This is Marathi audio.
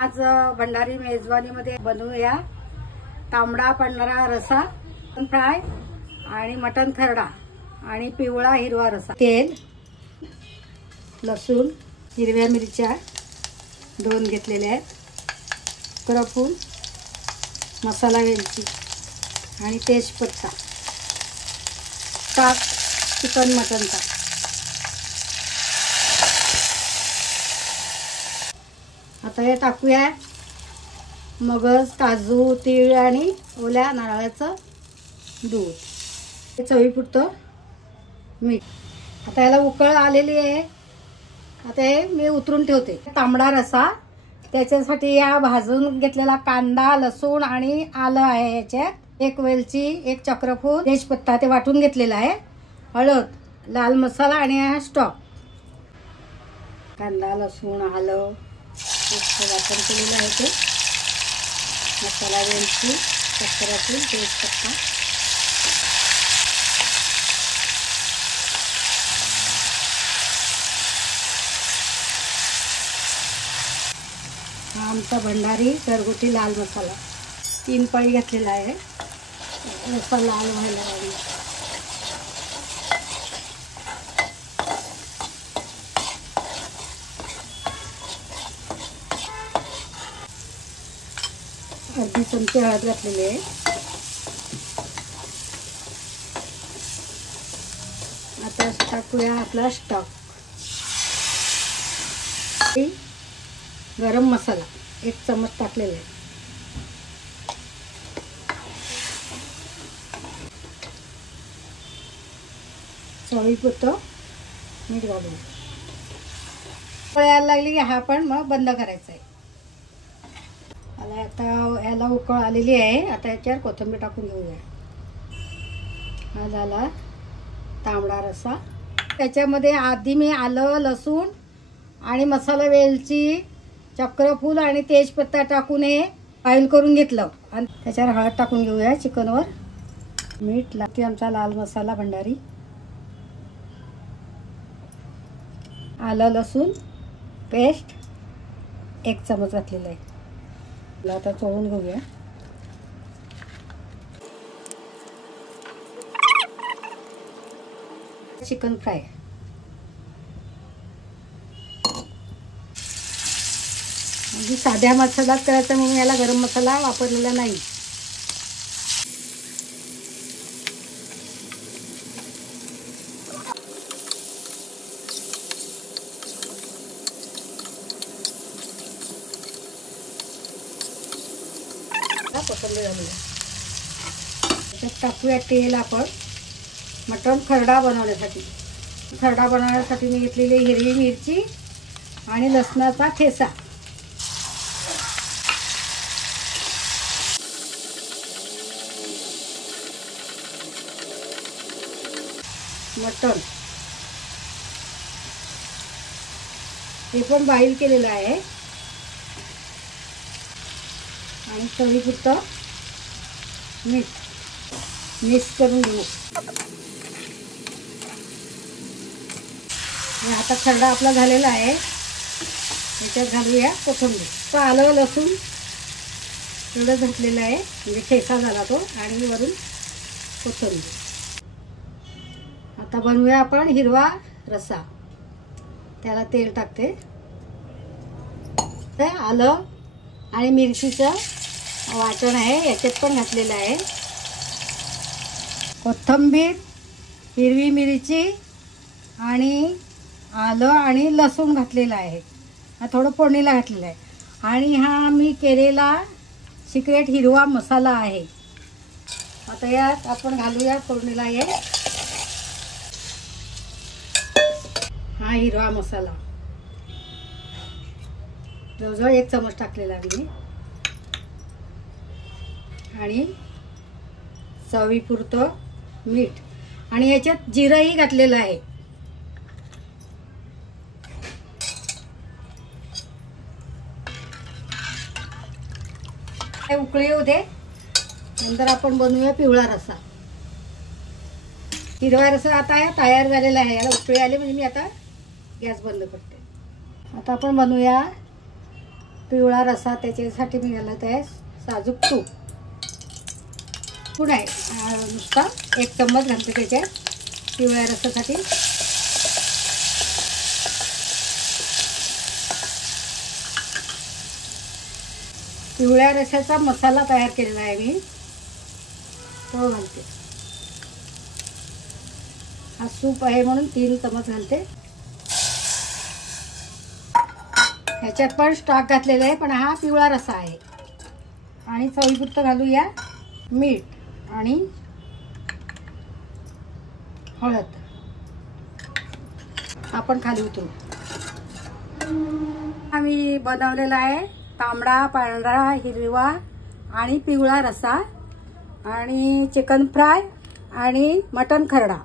आज भंडारी मेजवानीमध्ये बनवूया तांबडा पांढरा रसा, फ्राय आणि मटन खरडा आणि पिवळा हिरवा रसा। तेल, लसूण, हिरव्या मिरच्या 2 घेतलेल्या आहेत, क्रपून मसाला वेलची आणि तेजपत्ता, ताक चिकन मटनचा। आता हे टाकूया मगज, काजू, तीळ आणि ओल्या नारळाचं दूध, हे चवीपुरतं मीठ। आता याला उकळ आलेली आहे, आता हे मी उतरून ठेवते। तांबडा रसा, त्याच्यासाठी या भाजून घेतलेला कांदा, लसूण आणि आलं आहे, याच्यात 1 वेलची, 1 चक्रफूल, तेजपत्ता ते वाटून घेतलेला आहे, हळद, लाल मसाला आणि हा स्टॉक। कांदा, लसूण, आलं वाटण केलेलं आहे, ते मसाला, वेलची, चक्रफूल, तेजपत्ता, हा आमचा भंडारी घरगुती लाल मसाला 3 पळी घातलेला आहे, रस्सा लाल व्हायला लागला। अर्धी चमची हळद घातलेली आहे। आता टाकूया आपला स्टॉक, गरम मसाला 1 चमच टाकलेला आहे, चवीपुरतं मीठ घालून यायला लागली की हा पण मग बंद करायचा आहे। आता याला उकळ आलेली आहे, आता याच्यावर कोथिंबीर टाकून घेऊया। हा झाला तांबडा रसा। त्याच्यामध्ये आधी मी आलं, लसूण आणि मसाला, वेलची, चक्रफूल आणि तेजपत्ता टाकून हे फ्राय करून घेतलं आणि त्याच्यावर हळद टाकून घेऊया। चिकनवर मीठ लागते, आमचा लाल मसाला भंडारी, आलं लसूण पेस्ट 1 चमच घातलेला आहे। आता चोळून घेऊया। चिकन फ्राय, म्हणजे साध्या मसालाच करायचा म्हणून याला गरम मसाला वापरलेला नाही। कोथिंबीर घालूया, त्याच्यात टाकूया तेल। आपण मटण खरडा बनवण्यासाठी, मी घेतलेली हिरवी मिरची आणि लसणाचा ठेचा, मटण हे पण बॉईल केलेलं आहे आणि चवीपुरतं मीठ मिक्स करून घेऊ। आता खरडा आपला झालेला आहे, याच्यात घालूया कोथिंबीर। आलं लसूण एवढं घातलेलं आहे, म्हणजे ठेचा झाला तो, आणि वरून कोथिंबीर। आता बनवूया आपण हिरवा रसा। त्याला तेल टाकते, आलं आणि मिरचीचं वाटण आहे, याच्यात पण घातलेलं आहे, कोथिंबीर, हिरवी मिरची आणि आलं आणि लसूण घातलेलं आहे, हा थोडं फोडणीला घातलेलं आहे, आणि हा मी केलेला सिक्रेट हिरवा मसाला आहे। आता यात आपण घालूया फोडणीला हे हा हिरवा मसाला, जवळजवळ 1 चमच टाकलेला मी, आणि चवीपुरतं मीठ, आणि याच्यात जिरंही घातलेलं आहे। उकळी येऊ दे, नंतर आपण बनवूया पिवळा रसा। हिरवा रसा आता तयार झालेला आहे, याला उकळी आली म्हणजे मी आता गॅस बंद करते। आता आपण बनवूया पिवळा रस्सा त्याच्यासाठी मी घालत आहे साजूक तूप. पुन्हा नुसता 1 चम्मच घालते त्याच्यात पिवळ्या रस्स्यासाठी. पिवळ्या रस्स्याचा मसाला तयार केलेला आहे मी, तो घालते. हा सूप आहे म्हणून 3 चम्मच घालते. ह्याच्यात पण स्टॉक घातलेला आहे, पण हा पिवळा रस्सा आहे. आणि चवीपुरतं घालूया मीठ आणि हळद. आपण खाली उतरू. आम्ही बनवलेला आहे तांबडा, पांढरा, हिरवा आणि पिवळा रस्सा आणि चिकन फ्राय आणि मटण खरडा.